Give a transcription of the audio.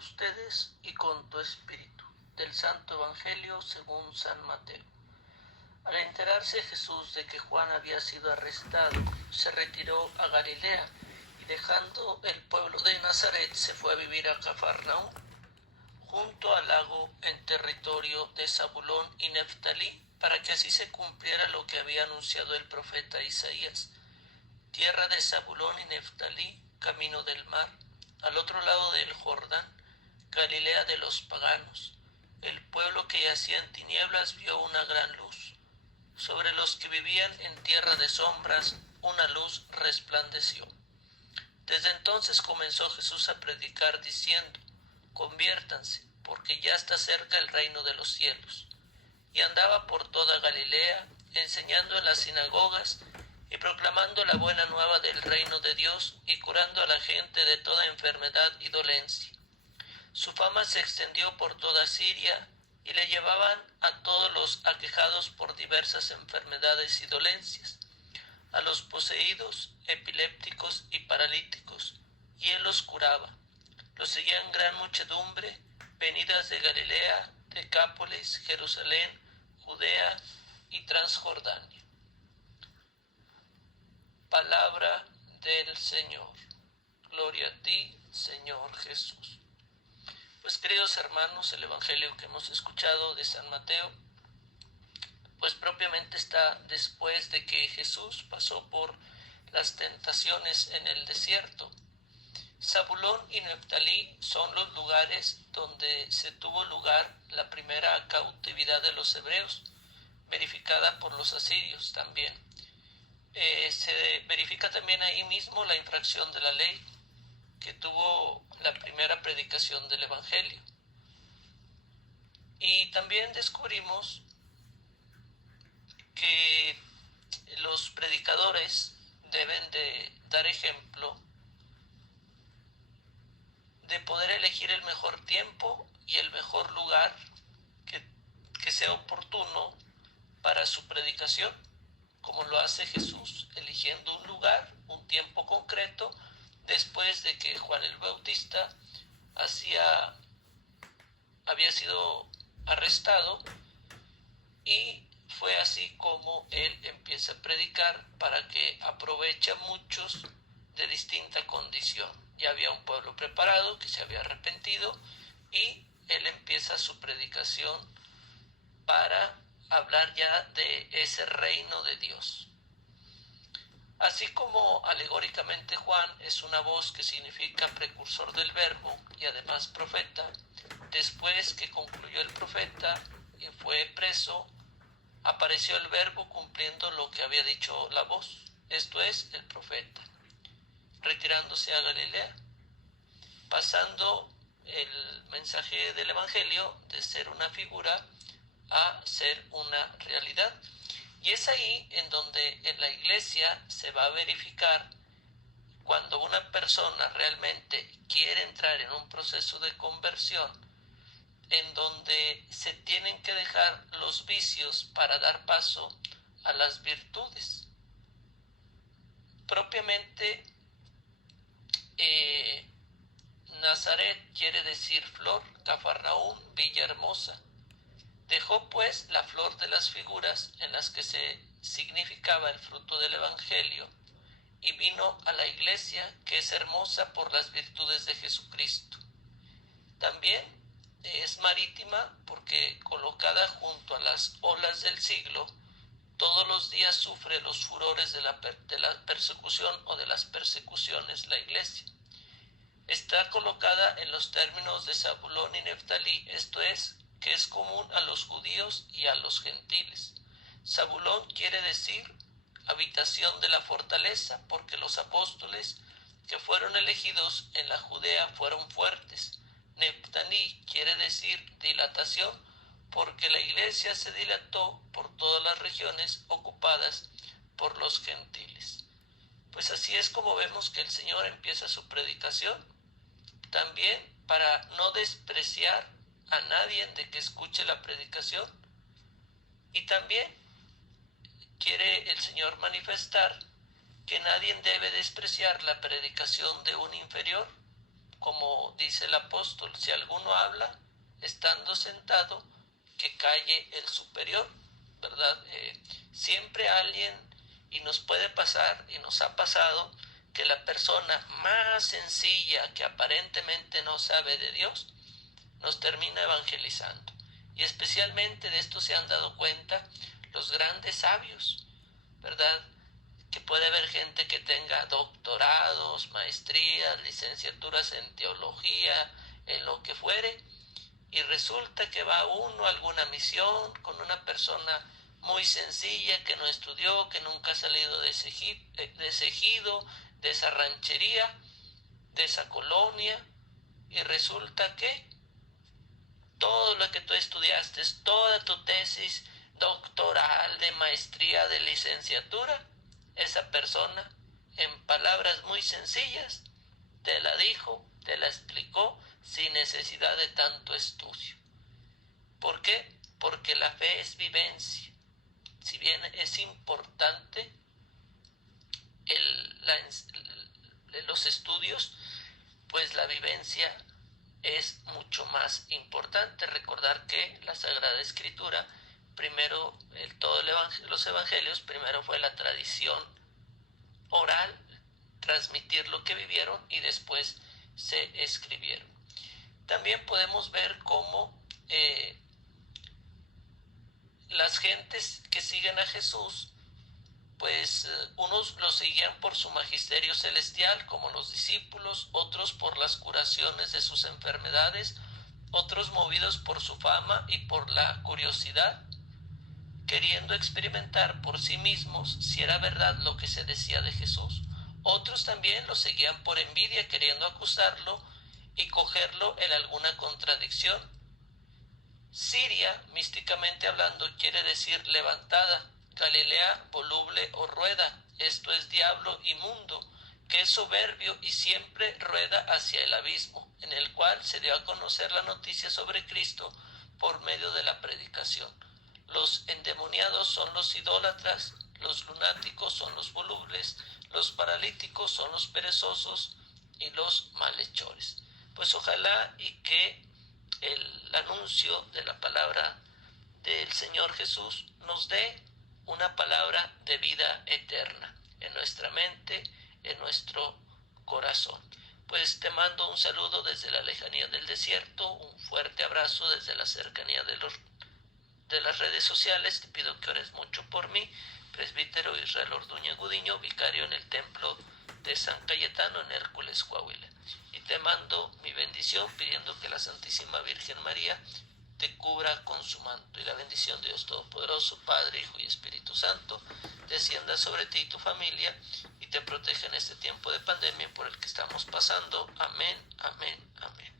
ustedes y con tu espíritu. Del Santo Evangelio según San Mateo. Al enterarse Jesús de que Juan había sido arrestado, se retiró a Galilea y dejando el pueblo de Nazaret se fue a vivir a Cafarnaúm, junto al lago en territorio de Zabulón y Neftalí, para que así se cumpliera lo que había anunciado el profeta Isaías. Tierra de Zabulón y Neftalí, camino del mar, al otro lado del Jordán, Galilea de los paganos. El pueblo que yacía en tinieblas vio una gran luz. Sobre los que vivían en tierra de sombras, una luz resplandeció. Desde entonces comenzó Jesús a predicar diciendo: conviértanse, porque ya está cerca el reino de los cielos. Y andaba por toda Galilea, enseñando en las sinagogas y proclamando la buena nueva del reino de Dios y curando a la gente de toda enfermedad y dolencia. Su fama se extendió por toda Siria y le llevaban a todos los aquejados por diversas enfermedades y dolencias, a los poseídos, epilépticos y paralíticos, y él los curaba. Los seguían gran muchedumbre, venidas de Galilea, Decápolis, Jerusalén, Judea y Transjordania. Palabra del Señor. Gloria a ti, Señor Jesús. Pues queridos hermanos, el Evangelio que hemos escuchado de San Mateo, pues propiamente está después de que Jesús pasó por las tentaciones en el desierto. Zabulón y Neftalí son los lugares donde se tuvo lugar la primera cautividad de los hebreos, verificada por los asirios también. Se verifica también ahí mismo la infracción de la ley que tuvo la primera predicación del Evangelio. Y también descubrimos que los predicadores deben de dar ejemplo de poder elegir el mejor tiempo y el mejor lugar que sea oportuno para su predicación, como lo hace Jesús, eligiendo un lugar, un tiempo concreto, después de que Juan el Bautista había sido arrestado, y fue así como él empieza a predicar para que aproveche a muchos de distinta condición. Ya había un pueblo preparado que se había arrepentido y él empieza su predicación para hablar ya de ese reino de Dios. Así como alegóricamente Juan es una voz que significa precursor del verbo y además profeta, después que concluyó el profeta y fue preso, apareció el verbo cumpliendo lo que había dicho la voz, esto es, el profeta, retirándose a Galilea, pasando el mensaje del Evangelio de ser una figura a ser una realidad. Y es ahí en donde en la iglesia se va a verificar cuando una persona realmente quiere entrar en un proceso de conversión, en donde se tienen que dejar los vicios para dar paso a las virtudes. Propiamente, Nazaret quiere decir flor, Cafarnaúm, villa hermosa. Dejó pues la flor de las figuras en las que se significaba el fruto del Evangelio y vino a la iglesia, que es hermosa por las virtudes de Jesucristo. También es marítima porque, colocada junto a las olas del siglo, todos los días sufre los furores de la persecución o de las persecuciones la iglesia. Está colocada en los términos de Zabulón y Neftalí, esto es, que es común a los judíos y a los gentiles. Zabulón quiere decir habitación de la fortaleza, porque los apóstoles que fueron elegidos en la Judea fueron fuertes. Neftalí quiere decir dilatación, porque la iglesia se dilató por todas las regiones ocupadas por los gentiles. Pues así es como vemos que el Señor empieza su predicación, también para no despreciar a nadie de que escuche la predicación, y también quiere el Señor manifestar que nadie debe despreciar la predicación de un inferior, como dice el apóstol, si alguno habla estando sentado, que calle el superior, ¿verdad? Siempre alguien, y nos puede pasar, y nos ha pasado, que la persona más sencilla, que aparentemente no sabe de Dios, nos termina evangelizando. Y especialmente de esto se han dado cuenta los grandes sabios, ¿verdad? Que puede haber gente que tenga doctorados, maestrías, licenciaturas en teología, en lo que fuere, y resulta que va uno a alguna misión con una persona muy sencilla que no estudió, que nunca ha salido de ese ejido, de esa ranchería, de esa colonia, y resulta que todo lo que tú estudiaste, toda tu tesis doctoral, de maestría, de licenciatura, esa persona, en palabras muy sencillas, te la dijo, te la explicó sin necesidad de tanto estudio. ¿Por qué? Porque la fe es vivencia. Si bien es importante los estudios, pues la vivencia es mucho más importante. Recordar que la Sagrada Escritura, primero, los evangelios, primero fue la tradición oral, transmitir lo que vivieron, y después se escribieron. También podemos ver cómo las gentes que siguen a Jesús, pues unos lo seguían por su magisterio celestial, como los discípulos, otros por las curaciones de sus enfermedades, otros movidos por su fama y por la curiosidad, queriendo experimentar por sí mismos si era verdad lo que se decía de Jesús. Otros también lo seguían por envidia, queriendo acusarlo y cogerlo en alguna contradicción. Siria, místicamente hablando, quiere decir levantada. Galilea, voluble o rueda, esto es diablo y mundo, que es soberbio y siempre rueda hacia el abismo, en el cual se dio a conocer la noticia sobre Cristo por medio de la predicación. Los endemoniados son los idólatras, los lunáticos son los volubles, los paralíticos son los perezosos y los malhechores. Pues ojalá y que el anuncio de la palabra del Señor Jesús nos dé una palabra de vida eterna en nuestra mente, en nuestro corazón. Pues te mando un saludo desde la lejanía del desierto, un fuerte abrazo desde la cercanía de las redes sociales. Te pido que ores mucho por mí, presbítero Israel Orduña Gudiño, vicario en el templo de San Cayetano en Hércules, Coahuila. Y te mando mi bendición pidiendo que la Santísima Virgen María te cubra con su manto, y la bendición de Dios Todopoderoso, Padre, Hijo y Espíritu Santo, descienda sobre ti y tu familia y te proteja en este tiempo de pandemia por el que estamos pasando. Amén, amén, amén.